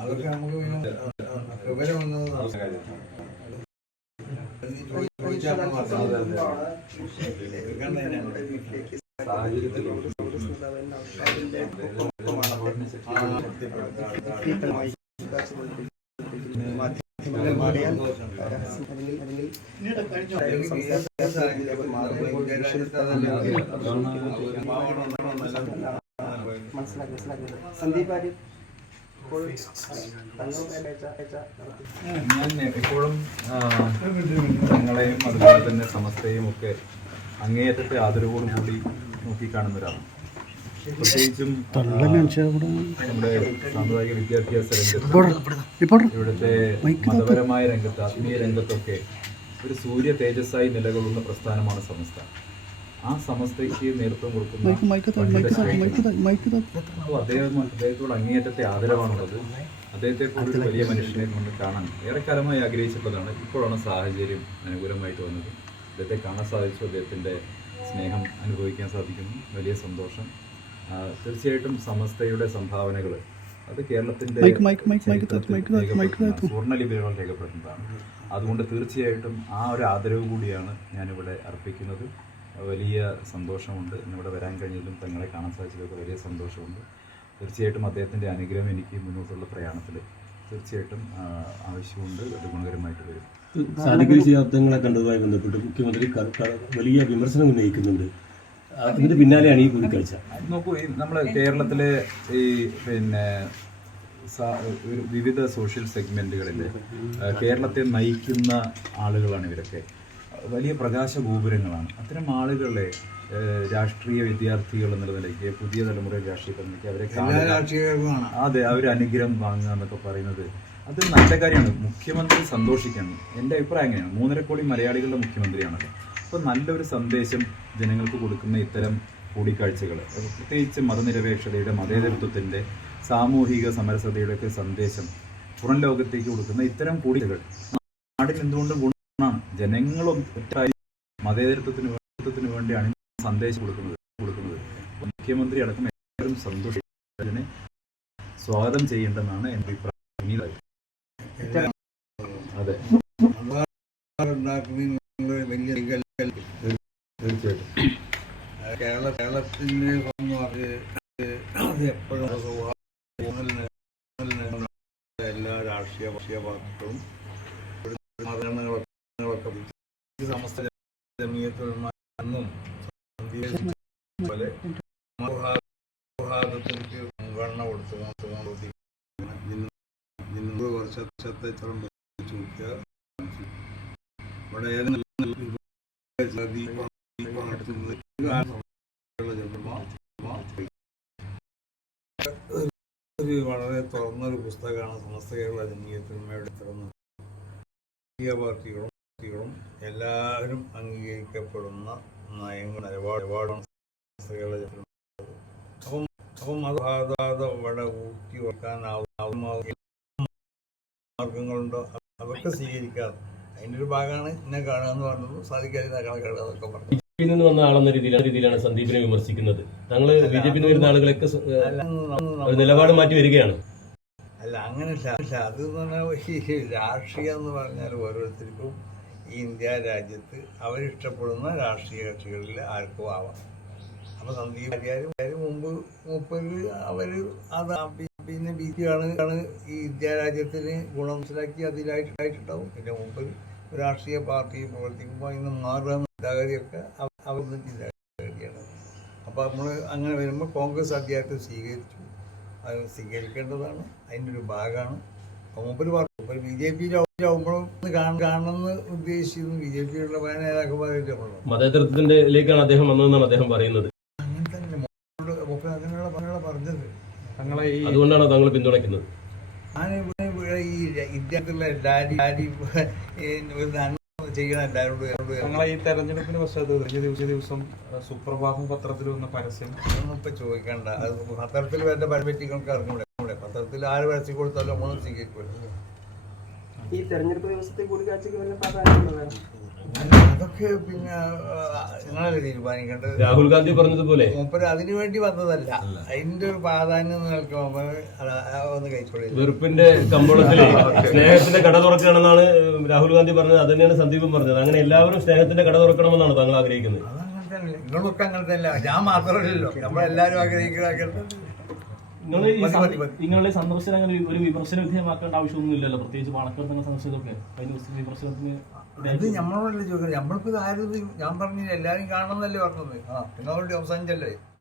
അതൊക്കെ നമുക്ക് വിവരം വന്നത് സന്ദീപ് ഞാൻ എപ്പോഴും ഞങ്ങളെയും അതുപോലെ തന്നെ സമസ്തയും ഒക്കെ അങ്ങേയറ്റത്തെ ആദരവോടും കൂടി നോക്കിക്കാണുന്ന ഒരാളാണ്. പ്രത്യേകിച്ചും നമ്മുടെ സാമുദായിക വിദ്യാഭ്യാസ രംഗത്ത്, ഇവിടുത്തെ മതപരമായ രംഗത്ത്, ആത്മീയ രംഗത്തൊക്കെ ഒരു സൂര്യ തേജസ്സായി നിലകൊള്ളുന്ന പ്രസ്ഥാനമാണ് സമസ്ത. ആ സമസ്തയ്ക്ക് നേതൃത്വം കൊടുക്കുന്ന അദ്ദേഹത്തോട് അങ്ങേയറ്റത്തെ ആദരവാണുള്ളത്. അദ്ദേഹത്തെ പോലെ വലിയ മനുഷ്യനെ കൊണ്ട് കാണാൻ ഏറെക്കാലമായി ആഗ്രഹിച്ചപ്പോഴാണ് ഇപ്പോഴാണ് സാഹചര്യം അനുകൂലമായിട്ട് വന്നത്. അദ്ദേഹത്തെ കാണാൻ സാധിച്ചു, അദ്ദേഹത്തിൻ്റെ സ്നേഹം അനുഭവിക്കാൻ സാധിക്കുന്നു. വലിയ സന്തോഷം. തീർച്ചയായിട്ടും സമസ്തയുടെ സംഭാവനകൾ അത് കേരളത്തിൻ്റെ സ്വർണ്ണലിപികൾ രേഖപ്പെടുത്തുന്നതാണ്. അതുകൊണ്ട് തീർച്ചയായിട്ടും ആ ഒരു ആദരവ് കൂടിയാണ് ഞാനിവിടെ അർപ്പിക്കുന്നത്. വലിയ സന്തോഷമുണ്ട്. ഇന്നിവിടെ വരാൻ കഴിഞ്ഞതിലും തങ്ങളെ കാണാൻ സാധിച്ചതൊക്കെ വലിയ സന്തോഷമുണ്ട്. തീർച്ചയായിട്ടും അദ്ദേഹത്തിൻ്റെ അനുഗ്രഹം എനിക്ക് മുന്നോട്ടുള്ള പ്രയാണത്തിൽ തീർച്ചയായിട്ടും ആവശ്യമുണ്ട്. അത് ഗുണകരമായിട്ട് വരും. സാദിഖലി ശിഹാബ്ദങ്ങളെ കണ്ടതുമായി ബന്ധപ്പെട്ട് മുഖ്യമന്ത്രി വലിയ വിമർശനം ഉന്നയിക്കുന്നുണ്ട്. അതിന് പിന്നാലെയാണ് ഈ കൂടിക്കാഴ്ച. നോക്കൂ, നമ്മൾ കേരളത്തിലെ ഈ വിവിധ സോഷ്യൽ സെഗ്മെൻറ്റുകളിൽ കേരളത്തെ നയിക്കുന്ന ആളുകളാണ് ഇവരൊക്കെ. വലിയ പ്രകാശ ഗോപുരങ്ങളാണ്. അത്തരം ആളുകളെ രാഷ്ട്രീയ വിദ്യാർത്ഥികൾ എന്നുള്ള നിലയ്ക്ക്, പുതിയ തലമുറ രാഷ്ട്രീയ തലമുറയ്ക്ക് അവരെ അതെ അവർ അനുഗ്രഹം വാങ്ങുക എന്നൊക്കെ പറയുന്നത് അത് നല്ല കാര്യമാണ്. മുഖ്യമന്ത്രി സന്തോഷിക്കണം. എൻ്റെ അഭിപ്രായം അങ്ങനെയാണ്. 3.5 കോടി മലയാളികളുടെ മുഖ്യമന്ത്രിയാണല്ലോ. അപ്പോൾ നല്ലൊരു സന്ദേശം ജനങ്ങൾക്ക് കൊടുക്കുന്ന ഇത്തരം കൂടിക്കാഴ്ചകൾ, പ്രത്യേകിച്ച് മതനിരപേക്ഷതയുടെ, മതേതരത്വത്തിൻ്റെ, സാമൂഹിക സമരസതയുടെയൊക്കെ സന്ദേശം പുറം ലോകത്തേക്ക് കൊടുക്കുന്ന ഇത്തരം കൂടിക്കാഴ്ചകൾ നാടിന് എന്തുകൊണ്ടും ഗുണമാണ്. ജനങ്ങളൊറ്റായി മതേതരത്വത്തിന് വേണ്ടിയാണ് സന്ദേശം കൊടുക്കുന്നത്. മുഖ്യമന്ത്രി അടക്കം എല്ലാവരും സന്തോഷത്തിനെ സ്വാഗതം ചെയ്യേണ്ടെന്നാണ് എൻ്റെ അഭിപ്രായം. അതെ, കേരളത്തിന് എപ്പോഴും എല്ലാ രാഷ്ട്രീയ പാർട്ടികളും സമസ്ത ജമീയത്തുലമാഅന്നും പോലെ സൗഹാർദ്ദത്തിലേക്ക് മുൻഗണന കൊടുത്തുകൊണ്ട് വർഷത്തെ ഇവിടെ വളരെ തുറന്നൊരു പുസ്തകമാണ് സമസ്ത കേരള ജമീയത്തുലമയുടെ തുറന്നത്. രാഷ്ട്രീയ പാർട്ടികളും എല്ലാവരും അംഗീകരിക്കപ്പെടുന്ന നയങ്ങൾ നിലപാടാണ് സമസ്ത കേരള ജമീയത്തുലമ. അപ്പം അത് ഇവിടെ ഊട്ടി വെക്കാനാവുന്ന മാർഗങ്ങളുണ്ടോ അതൊക്കെ സ്വീകരിക്കാറ്. അതിൻ്റെ ഒരു ഭാഗമാണ് എന്നെ കാണുക എന്ന് പറഞ്ഞത്. സാധിക്കാതെ തങ്ങളെ കാണുക അതൊക്കെ പറഞ്ഞു. നിന്ന് വന്ന ആളെന്ന രീതിയിലാണ് സന്ദീപിനെ വിമർശിക്കുന്നത്. ഞങ്ങൾ ബിജെപിന്ന് വരുന്ന ആളുകളൊക്കെ നിലപാട് മാറ്റി വരികയാണ്. അല്ല, അങ്ങനെയല്ല. അത് എന്ന് പറഞ്ഞാൽ ഈ രാഷ്ട്രീയം എന്ന് പറഞ്ഞാൽ ഓരോരുത്തർക്കും ഈ ഇന്ത്യ രാജ്യത്ത് അവരിഷ്ടപ്പെടുന്ന രാഷ്ട്രീയ കക്ഷികളിൽ ആർക്കും ആവാം. അപ്പോൾ സന്ദീപ് മൂപ്പര് അവർ അത് പിന്നെ ബിജെപിയാണ് ഈ ഇന്ത്യ രാജ്യത്തിന് ഗുണം മനസ്സിലാക്കി അതിലായിട്ടുണ്ടാവും. പിന്നെ മൂപ്പര് രാഷ്ട്രീയ പാർട്ടി പ്രവർത്തിക്കുമ്പോൾ ഇന്ന് മാറുക ചിന്താഗതിയൊക്കെ അവരുടെ ചിന്താഗതിയാണ്. അപ്പോൾ നമ്മൾ അങ്ങനെ വരുമ്പോൾ കോൺഗ്രസ് അധികാരത്തെ സ്വീകരിച്ചു. അത് സ്വീകരിക്കേണ്ടതാണ്. അതിൻ്റെ ഒരു ഭാഗമാണ്. അപ്പോൾ മൂപ്പര് പറഞ്ഞു BJP-യിലാവുമ്പോഴും കാണണമെന്ന് ഉദ്ദേശിച്ചിരുന്നു. BJP-യുള്ള പല നേതാക്കന്മാരായിട്ട് മതേതരത്വത്തിലേക്കാണ് അദ്ദേഹം വന്നതെന്നാണ് അദ്ദേഹം പറയുന്നത്. അങ്ങനെ തന്നെ മൂപ്പര് അങ്ങനെയുള്ള പറഞ്ഞത്. അതുകൊണ്ടാണ് താങ്കൾ പിന്തുണയ്ക്കുന്നത്. ഞാനിവിടെ ഈ ഇദ്ദേഹത്തിലുള്ള എല്ലാവരും ചെയ്യണം. എല്ലാവരോടും ഞങ്ങളെ ഈ തെരഞ്ഞെടുപ്പിന് പശ്ചാത്തലത്തിൽ ദിവസം സുപ്രഭാതം പത്രത്തിൽ വന്ന പരസ്യം അതൊന്നും ഇപ്പം ചോദിക്കണ്ട. അത് പത്രത്തിൽ വരുന്ന പരമ്പറ്റികൾക്ക് ഇറങ്ങൂടെ. പത്രത്തിൽ ആര് പരസ്യം കൊടുത്താലും നമ്മൾ സ്വീകരിക്കുമല്ലോ. ഈ തെരഞ്ഞെടുപ്പ് ദിവസത്തെ കൂടിക്കാഴ്ചയ്ക്ക് വല്ല പ്രാധാന്യം അതൊക്കെ പിന്നെ നിങ്ങളല്ലേ തീരുമാനിക്കേണ്ടത്. രാഹുൽ ഗാന്ധി പറഞ്ഞതുപോലെ മൂപ്പര് അതിനു വേണ്ടി വന്നതല്ല, അതിന്റെ ഒരു പ്രാധാന്യം നിൽക്കുമ്പോൾ ഒന്ന് കഴിച്ചോളി. വെറുപ്പിന്റെ കമ്പോളത്തില് സ്നേഹത്തിന്റെ കട തുറക്കണമെന്നാണ് രാഹുൽ ഗാന്ധി പറഞ്ഞത്. അത് തന്നെയാണ് സന്ദീപും പറഞ്ഞത്. അങ്ങനെ എല്ലാവരും സ്നേഹത്തിന്റെ കട തുറക്കണമെന്നാണ് താങ്കൾ ആഗ്രഹിക്കുന്നത്. അതങ്ങനെ തന്നെ, നിങ്ങളൊക്കെ അങ്ങനെ തന്നെ, ഞാൻ മാത്രമല്ലല്ലോ, നമ്മളെല്ലാരും ആഗ്രഹിക്കുന്ന. നിങ്ങളുടെ സന്ദർശനം അങ്ങനെ ഒരു വിമർശന വിധേയമാക്കേണ്ട ആവശ്യമൊന്നുമില്ലല്ലോ, പ്രത്യേകിച്ച് പാണക്കാട് തന്നെ സന്ദർശിച്ചതൊക്കെ കഴിഞ്ഞ ദിവസം വിമർശനത്തിന്. അത് നമ്മളോടല്ലേ ചോദിക്കുന്നത്, നമ്മളിപ്പോ ആരും, ഞാൻ പറഞ്ഞില്ല എല്ലാരും കാണണമെന്നല്ലേ പറഞ്ഞത്. നിങ്ങളോട് അവസാനിച്ചല്ലേ.